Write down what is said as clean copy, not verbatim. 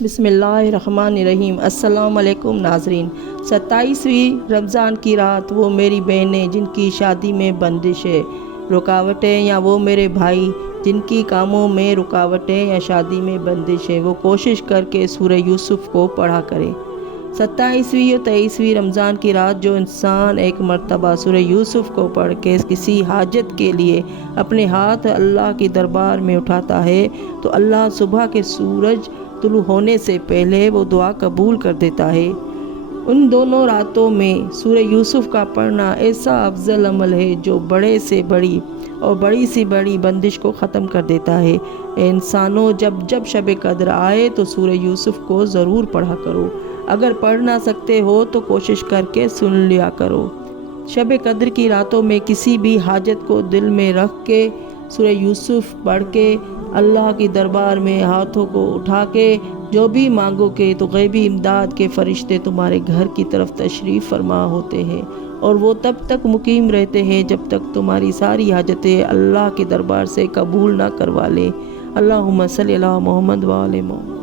بسم اللہ الرحمن الرحیم۔ السلام علیکم ناظرین۔ 27ویں رمضان کی رات وہ میری بہنیں جن کی شادی میں بندش ہے، رکاوٹیں، یا وہ میرے بھائی جن کی کاموں میں رکاوٹیں یا شادی میں بندش ہے، وہ کوشش کر کے سورہ یوسف کو پڑھا کرے۔ 27ویں اور 23ویں رمضان کی رات جو انسان ایک مرتبہ سورہ یوسف کو پڑھ کے کسی حاجت کے لیے اپنے ہاتھ اللہ کی دربار میں اٹھاتا ہے تو اللہ صبح کے سورج طلوع ہونے سے پہلے وہ دعا قبول کر دیتا ہے۔ ان دونوں راتوں میں سورہ یوسف کا پڑھنا ایسا افضل عمل ہے جو بڑے سے بڑی اور بڑی سے بڑی بندش کو ختم کر دیتا ہے۔ اے انسانوں، جب شب قدر آئے تو سورہ یوسف کو ضرور پڑھا کرو۔ اگر پڑھ نہ سکتے ہو تو کوشش کر کے سن لیا کرو۔ شب قدر کی راتوں میں کسی بھی حاجت کو دل میں رکھ کے سورہ یوسف پڑھ کے اللہ کی دربار میں ہاتھوں کو اٹھا کے جو بھی مانگو گے تو غیبی امداد کے فرشتے تمہارے گھر کی طرف تشریف فرما ہوتے ہیں، اور وہ تب تک مقیم رہتے ہیں جب تک تمہاری ساری حاجتیں اللہ کے دربار سے قبول نہ کروا لیں۔ اللہم صلی علی محمد و آل محمد۔